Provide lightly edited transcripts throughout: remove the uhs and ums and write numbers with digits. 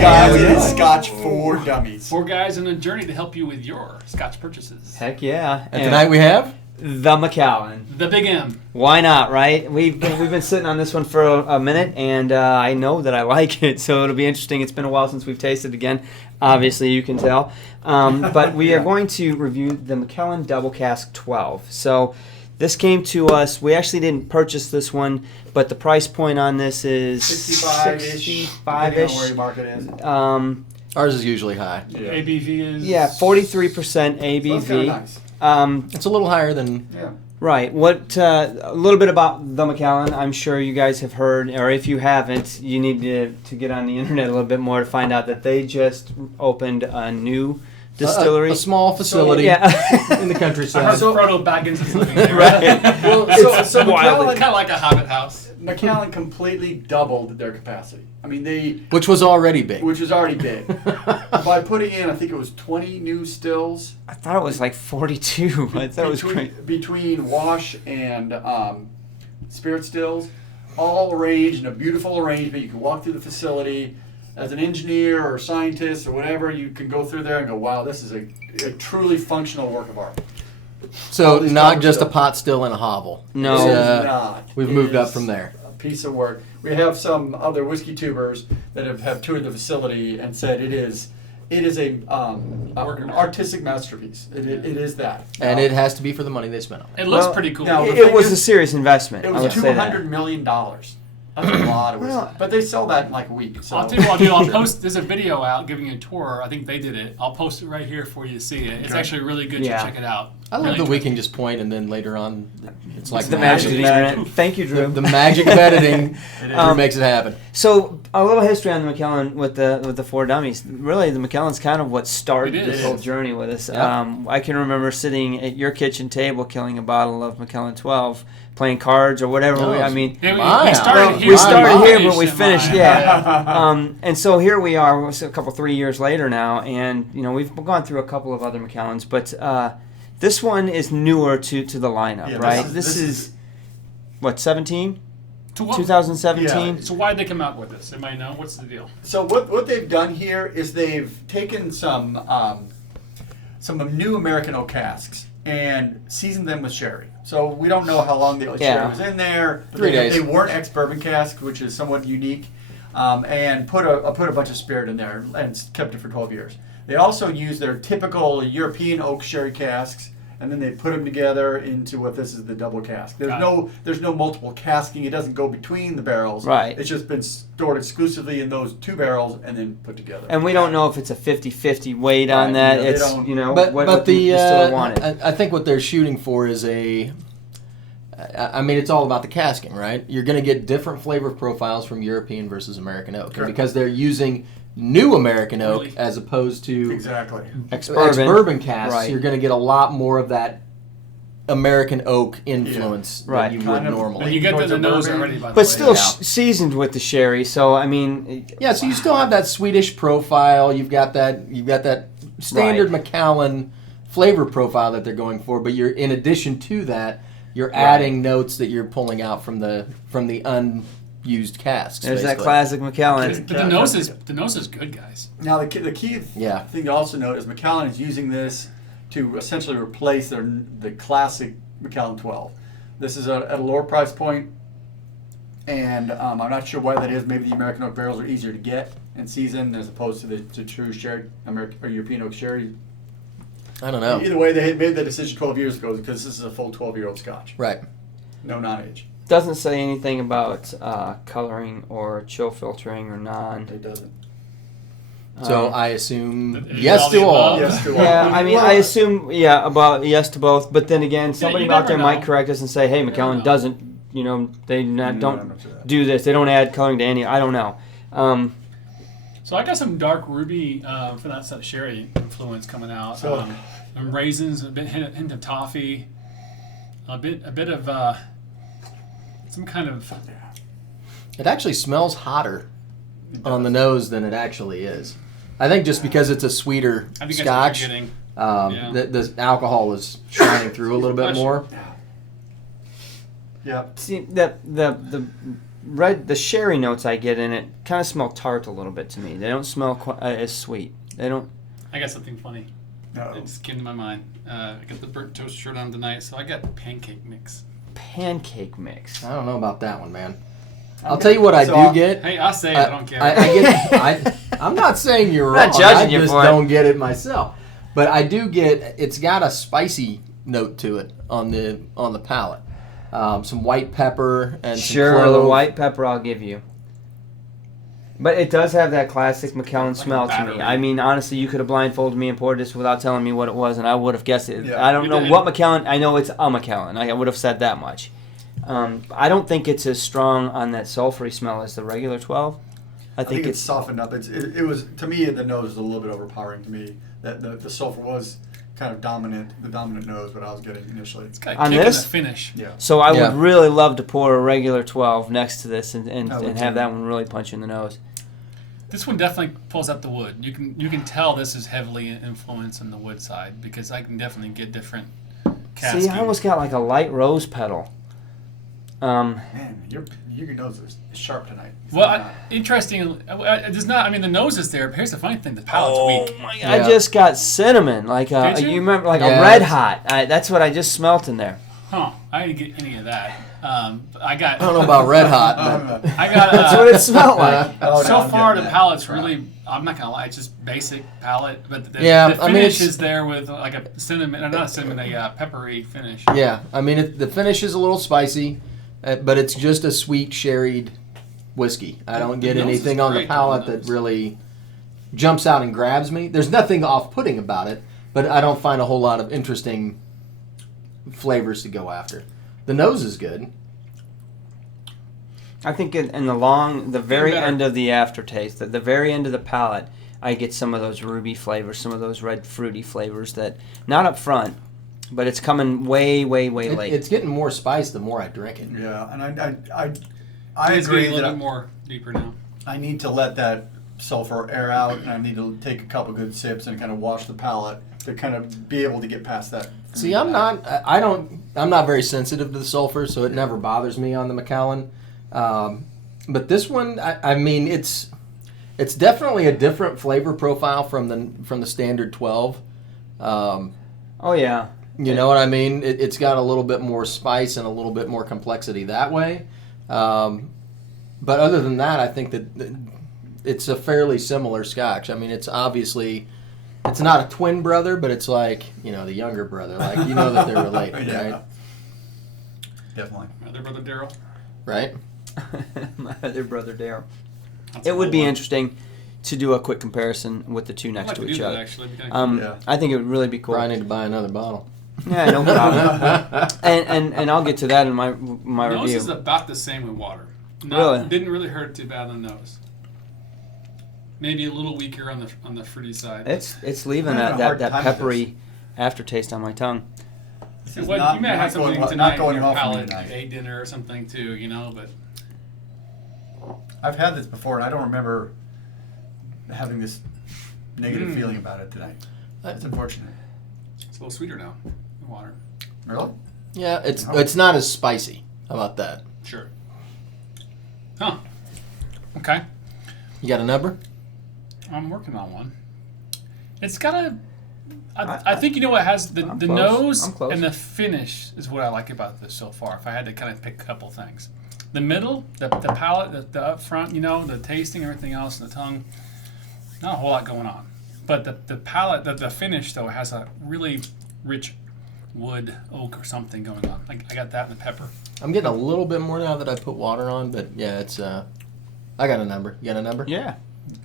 guys, it is Scotch for Dummies. 4 guys on a journey to help you with your Scotch purchases. Heck yeah. And tonight we have the Macallan. The Big M. Why not, right? We've been sitting on this one for a minute, and I know that I like it, so it'll be interesting. It's been a while since we've tasted it again. Obviously, you can tell. But we are going to review the Macallan Double Cask 12. So this came to us. We actually didn't purchase this one, but the price point on this is 65-ish. depending on where your market is. ours is usually high. Yeah. ABV is... 43% ABV. That's kind of nice. It's a little higher than. Yeah. Right. What a little bit about the Macallan. I'm sure you guys have heard, or if you haven't, you need to get on the internet a little bit more to find out that they just opened a new distillery, A small facility in the I countryside. heard Frodo Baggins is living there. Right. Well, so Macallan, Kind of like a Hobbit house. Macallan completely doubled their capacity. I mean, Which was already big. which was already big. By putting in, I think it was 20 new stills. I thought it was like 42. I thought it was crazy. Between wash and spirit stills, all arranged in a beautiful arrangement. You can walk through the facility as an engineer or scientist or whatever. You can go through there and go, wow, this is a truly functional work of art. So all these not double just a stills. pot still and a hovel. No. It's, It is not. we've It moved up is from there. A piece of work. We have some other whiskey tubers that have toured the facility and said it is an artistic masterpiece. It is that. And it has to be for the money they spent on it. It looks Well, pretty cool. now, It was a serious investment. It I was would say $200 that. million. That's a lot of whiskey. Well, But they sell that in like a week. So. I'll tell you what I'll do. I'll post. There's a video out giving you a tour. I think they did it. I'll post it right here for you to see it. It's Okay. actually really good. Yeah. You check it out. I love Really that we interesting. can just point and then later on it's like the magic of the magic. internet. Thank you, Drew. The magic of editing is. makes it happen. So a little history on the Macallan with the 4 Dummies. Really, the Macallan's kind of what started It this is. whole journey with us. Yeah. I can remember sitting at your kitchen table, killing a bottle of Macallan 12, playing cards or whatever. No, I mean, Yeah, My we started house. here. we started mine. here, but we finished. mine. Yeah. And so here we are, a couple 3 years later now, and we've gone through a couple of other Macallans, but this one is newer to the lineup, Yeah, right? this is What, 17? To what- 2017? So why did they come out with this? Anybody know? What's the deal? So what they've done here is they've taken some new American oak casks and seasoned them with sherry. So we don't know how long the sherry was in there. But 3 days. They weren't ex-bourbon casks, which is somewhat unique, and put a bunch of spirit in there and kept it for 12 years. They also used their typical European oak sherry casks, and then they put them together into what this is, the double cask. There's no multiple casking. It doesn't go between the barrels. Right. It's just been stored exclusively in those 2 barrels and then put together. And we don't know if it's a 50-50 weight on Right, that. they It's, don't- what the distiller wanted. I think what they're shooting for is I mean, it's all about the casking, right? You're going to get different flavor profiles from European versus American oak. And Correct. because they're using new American oak Really? as opposed to Exactly. ex-bourbon casks, Right. you're going to get a lot more of that American oak influence Right. than you Kind would of- normally. And you get to Towards the a nose bourbon. already, by the But way. still Yeah. seasoned with the sherry, so I mean... Yeah, so you still have that Swedish profile. You've got that standard Macallan flavor profile that they're going for. But you're in addition to that, you're adding notes that you're pulling out from the unused casks. There's that basically. classic Macallan. But the nose is good, guys. Now the key Yeah. thing to also note is Macallan is using this to essentially replace the classic Macallan 12. This is at a lower price point, and I'm not sure why that is. Maybe the American oak barrels are easier to get and season as opposed to the true sherry American or European oak sherry. I don't know. Either way, they had made that decision 12 years ago because this is a full 12-year-old Scotch, Right. no non-age. Doesn't say anything about coloring or chill filtering or non. It doesn't. So I assume The- yes all to the all. above. Yes to Yeah, all. I mean, I assume, about yes to both. But then again, somebody you out never there know. might correct us and say, "Hey, Macallan know. doesn't. They I'm don't not sure that. do this. They don't add coloring to any. I don't know." So I got some dark ruby for that set of sherry influence coming out. So- And raisins, a bit hint of toffee, a bit of some kind of. It actually smells hotter on the nose than it actually is. I think just because it's a sweeter I think Scotch, that's what you're getting. Yeah. the alcohol is shining through a little bit more. Yeah. See that the the sherry notes I get in it kind of smell tart a little bit to me. They don't smell quite as sweet. They don't. I got something funny. Uh-oh. It just came to my mind. I got the burnt toast shirt on tonight, so I got pancake mix. Pancake mix. I don't know about that one, man. I'll tell you what I do get. Hey, I'll say it. I don't care. I'm not saying you're I'm wrong. not judging I you just for it. don't get it myself. But I do get. It's got a spicy note to it on the palate. Some white pepper and Sure, some the clove. white pepper I'll give you. But it does have that classic Macallan smell to me. battery. I mean, honestly, you could have blindfolded me and poured this without telling me what it was, and I would have guessed it. Yeah. I don't You know did. what Macallan. I know it's a Macallan. I would have said that much. I don't think it's as strong on that sulfury smell as the regular 12. I I think it's it's softened up. It was, to me, the nose was a little bit overpowering to me. That the sulfur was kind of the dominant nose, what I was getting initially. It's got a On kick in this? the finish. Yeah. so I Yeah. would really love to pour a regular 12 next to this and I would have too. that one really punch you in the nose. This one definitely pulls out the wood. You can tell this is heavily influenced on the wood side because I can definitely get different casking. See, I almost got like a light rose petal. Man, your nose is sharp tonight. It's Well, not- interesting. It does not. I mean, the nose is there. But here's the funny thing: the palate's weak. my God. Yeah. I just got cinnamon, like Did you? remember, like Yeah, a red it's- hot. That's what I just smelt in there. Huh? I didn't get any of that. I got. I don't know about red hot, but I got. That's what it smelled like. Oh, So no, I'm far, getting the that. palate's Crap. really. I'm not gonna lie. It's just basic palate, but the, Yeah, the I mean, finish it's- is there with like a cinnamon. Not a cinnamon, a peppery finish. yeah. I mean, the finish is a little spicy, but it's just a sweet sherried whiskey. I don't get The nose is anything on the great, palate the that nose. really jumps out and grabs me. There's nothing off-putting about it, but I don't find a whole lot of interesting flavors to go after. The nose is good. I think in the very better. end of the aftertaste, at the very end of the palate, I get some of those ruby flavors, some of those red fruity flavors that not up front, but it's coming way, way, way late. It's getting more spice the more I drink it. Yeah, and I It's agree getting a little that bit more deeper now. I need to let that sulfur air out, and I need to take a couple good sips and kind of wash the palate to kind of be able to get past that. See, I'm not very sensitive to the sulfur, so it never bothers me on the Macallan. But this one, I mean, it's definitely a different flavor profile from the standard 12. Oh yeah, You know what I mean? It's got a little bit more spice and a little bit more complexity that way. But other than that, I think that it's a fairly similar Scotch. I mean, it's obviously, it's not a twin brother, but it's like, the younger brother. Like, that they're related, Yeah. right? Definitely. My other brother Daryl. Right? my other brother Daryl. That's It a would whole be one. interesting to do a quick comparison with the two I'd next like to to each do that, other. actually. It'd be kinda Yeah. I think it would really be cool. Probably need to buy another bottle. Yeah, no problem. and I'll get to that in my Nose review. is about the same with water. Really? Didn't really hurt too bad on the nose. Maybe a little weaker on the fruity side. It's leaving I'm having that a hard that time with peppery aftertaste on my tongue. This You is might not- have not something going- tonight not in going your well for me palate, tonight. like a dinner or something too, but I've had this before, and I don't remember having this negative Mm. feeling about it tonight. That's unfortunate. it's a little sweeter now. The water. Really? Yeah, it's not as spicy. How about that? Sure. Huh. Okay. You got a number? I'm working on one. It's got a. I think you know what has the I'm the close. nose I'm close. and the finish is what I like about this so far. If I had to kind of pick a couple things, the middle, the palate, the up front, the tasting, everything else, and the tongue, not a whole lot going on. But the palate, the finish though has a really rich wood, oak, or something going on. Like I got that in the pepper. I'm getting a little bit more now that I put water on, but yeah, it's. I got a number. You got a number? Yeah,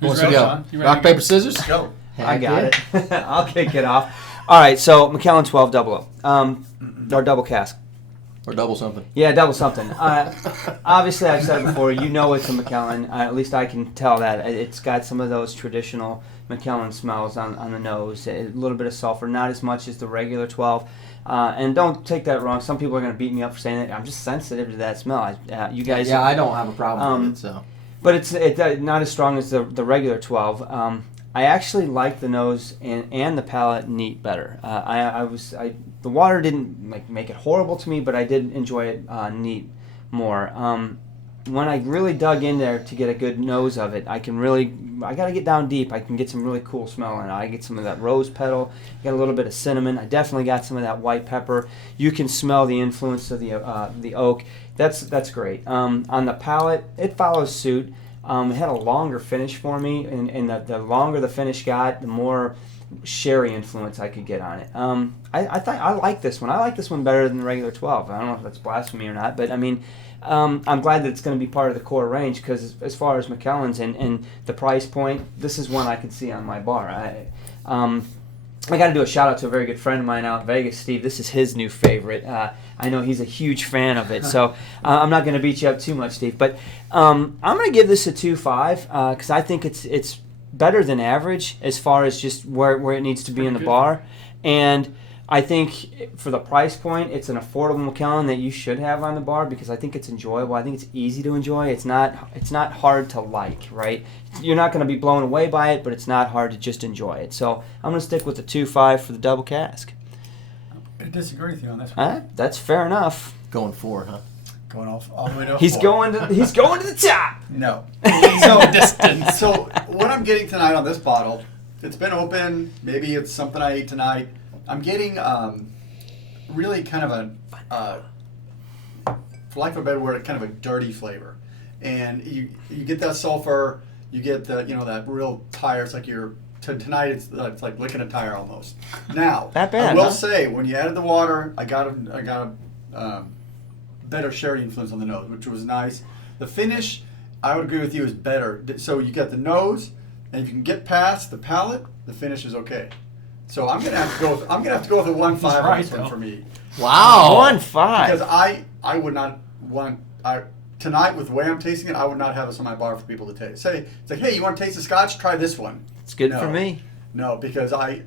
Who wants Who's to ready, go? Sean? You ready Rock, to go? paper, scissors? Let's go. I got Heck it. I'll kick it off. All right, so Macallan 12 double O, or double cask. Or double something. Yeah, double something. Obviously, I've said it before. It's a Macallan. At least I can tell that it's got some of those traditional Macallan smells on the nose. A little bit of sulfur, not as much as the regular 12. And don't take that wrong. Some people are going to beat me up for saying that. I'm just sensitive to that smell. You guys, Yeah, I don't have a problem with it, so. but it's not as strong as the regular 12. I actually like the nose and the palate neat better. The water didn't make it horrible to me, but I did enjoy it neat more. when I really dug in there to get a good nose of it, I got to get down deep. I can get some really cool smell in it. I get some of that rose petal, got a little bit of cinnamon. I definitely got some of that white pepper. You can smell the influence of the oak. That's great. On the palate, it follows suit. It had a longer finish for me, and the longer the finish got, the more sherry influence I could get on it. I thought I like this one. I like this one better than the regular 12. I don't know if that's blasphemy or not, but I mean, I'm glad that it's going to be part of the core range, because as far as Macallan's and the price point, this is one I could see on my bar. I got to do a shout out to a very good friend of mine out in Vegas, Steve. This is his new favorite. I know he's a huge fan of it, so I'm not going to beat you up too much, Steve. But I'm going to give this a 2.5 because I think it's better than average as far as just where it needs to be in the bar. And I think for the price point, it's an affordable Macallan that you should have on the bar, because I think it's enjoyable. I think it's easy to enjoy. It's not hard to like, right? You're not going to be blown away by it, but it's not hard to just enjoy it. So I'm going to stick with the 2.5 for the double cask. I disagree with you on this one. That's fair enough. Going 4, huh? Going all the way to He's 4. going to the top. No. Distance. So what I'm getting tonight on this bottle, it's been open. Maybe it's something I ate tonight. I'm getting really kind of for lack of a better word, kind of a dirty flavor, and you get that sulfur. You get that real tire. It's like tonight. It's like licking a tire almost. Now, That bad, I will huh? say, when you added the water, I got a better sherry influence on the nose, which was nice. The finish, I would agree with you, is better. So you get the nose, and if you can get past the palate, the finish is okay. So I'm gonna have to go with a 1.5 on this one for me. Wow. 1.5. Because I would not want tonight, with the way I'm tasting it, I would not have this on my bar for people to taste. Say it's like, hey, you want to taste the Scotch? Try this one. It's good No. for me. No, because I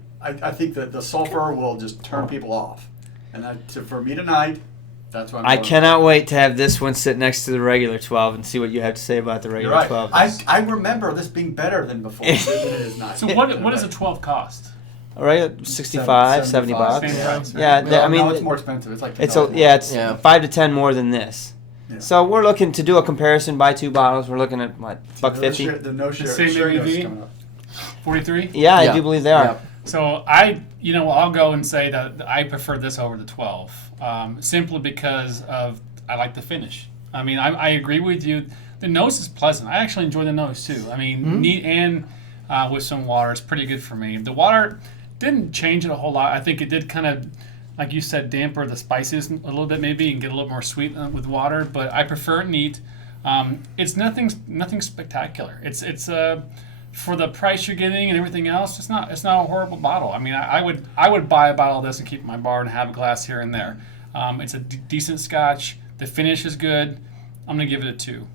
think that the sulfur will just turn people off, and for me tonight, that's what I'm I going cannot wait to have this one sit next to the regular 12 and see what you have to say about the with. regular You're right. 12. I remember this being better than before. It is not. So what does a 12 cost? All right, 65, 70 bucks. Same price. Yeah, Well, I mean, no, it's more expensive. It's like it's $10 more. 5 to 10 more than this. Yeah. So we're looking to do a comparison, buy 2 bottles. We're looking at what, $1.50? The no share. same sherry ABV? is coming up. 43? Yeah, I Yeah. do believe they are. Yeah. So I'll go and say that I prefer this over the 12, simply because I like the finish. I mean, I agree with you. The nose is pleasant. I actually enjoy the nose too. I mean, neat, and with some water, it's pretty good for me. The water didn't change it a whole lot. I think it did kind of, like you said, damper the spices a little bit maybe and get a little more sweet with water. But I prefer it neat. It's nothing spectacular. It's for the price you're getting and everything else. It's not a horrible bottle. I mean, I would buy a bottle of this and keep it in my bar and have a glass here and there. It's a decent Scotch. The finish is good. I'm gonna give it a 2.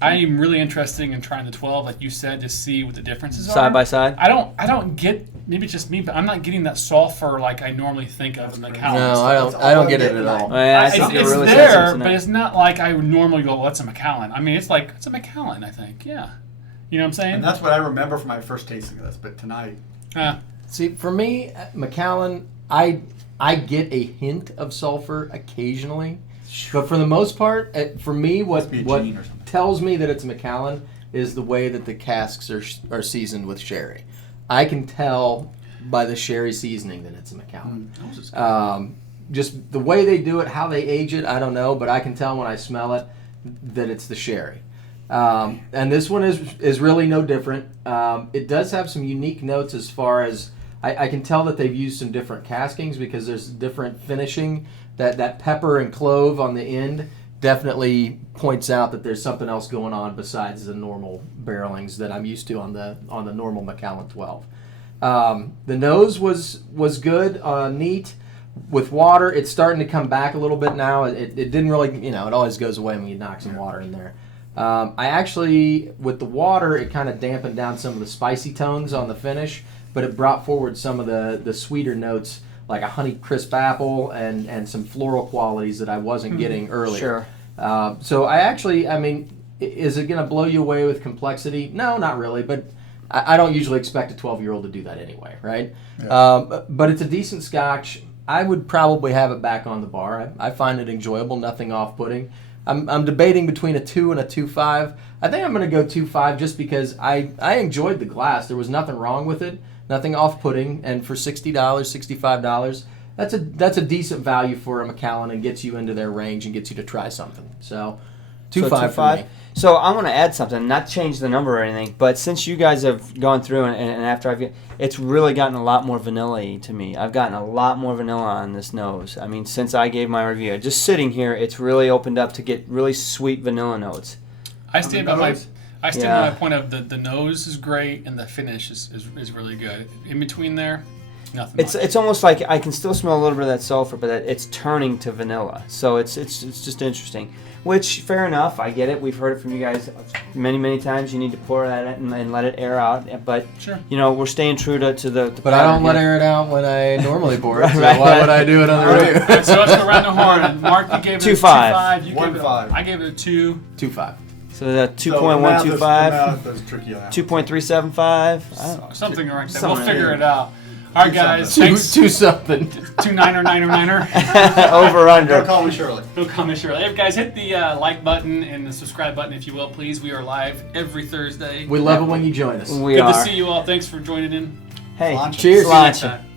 I am really interested in trying the 12, like you said, to see what the differences are. Side by side? I don't get, maybe it's just me, but I'm not getting that sulfur like I normally think of in the Macallan. No, I don't get it at all. Yeah, I It's, think you're it's really there, sensitive but tonight. it's not like I would normally go, well, that's a Macallan. I mean, it's a Macallan, I think, yeah. You know what I'm saying? And that's what I remember from my first tasting of this. But tonight, See, for me, Macallan, I get a hint of sulfur occasionally, but for the most part, for me, what be a gene or something. tells me that it's Macallan is the way that the casks are seasoned with sherry. I can tell by the sherry seasoning that it's a Macallan. Just the way they do it, how they age it, I don't know, but I can tell when I smell it that it's the sherry. And this one is really no different. It does have some unique notes as far as I can tell that they've used some different caskings because there's different finishing. That pepper and clove on the end definitely points out that there's something else going on besides the normal barrelings that I'm used to on the normal Macallan 12. The nose was good, neat. With water, it's starting to come back a little bit now. It didn't really, it always goes away when you knock some water in there. I actually, with the water, it kind of dampened down some of the spicy tones on the finish, but it brought forward some of the sweeter notes, like a honey crisp apple and some floral qualities that I wasn't getting earlier. Sure. So I mean, is it going to blow you away with complexity? No, not really, but I don't usually expect a 12-year-old to do that anyway, right? Yeah. But it's a decent Scotch. I would probably have it back on the bar. I find it enjoyable, nothing off-putting. I'm debating between a 2 and a 2.5. I think I'm going to go 2.5 just because I enjoyed the glass. There was nothing wrong with it, nothing off-putting, and for $60, $65, that's a decent value for a Macallan and gets you into their range and gets you to try something. So 2.5 for me. So I want to add something, not change the number or anything, but since you guys have gone through and after it's really gotten a lot more vanilla-y to me. I've gotten a lot more vanilla on this nose. I mean, since I gave my review, just sitting here, it's really opened up to get really sweet vanilla notes. I stand by my point of the nose is great and the finish is really good. In between there, nothing. It's almost like I can still smell a little bit of that sulfur, but it's turning to vanilla. So it's just interesting. Which, fair enough, I get it. We've heard it from you guys many times. You need to pour that in and let it air out. But sure, we're staying true to the. But I don't let it air out when I normally pour it. So why would I do it on the review? Right, so let's go around the horn. Mark, you gave it 2.5. 1.5. I gave it a 2. 2.5. So that 2.125. That's tricky. 2.375. Something like that. Something We'll figure like it out. All right, guys. Thanks. 2 something. 2 niner. Over under. Don't call me Shirley. Don't call me Shirley. Hey, guys, hit the like button and the subscribe button if you will, please. We are live every Thursday. We love it when you join us. We Good are. to see you all. Thanks for joining in. Hey, Launch it. Cheers. Launch See you it. next time.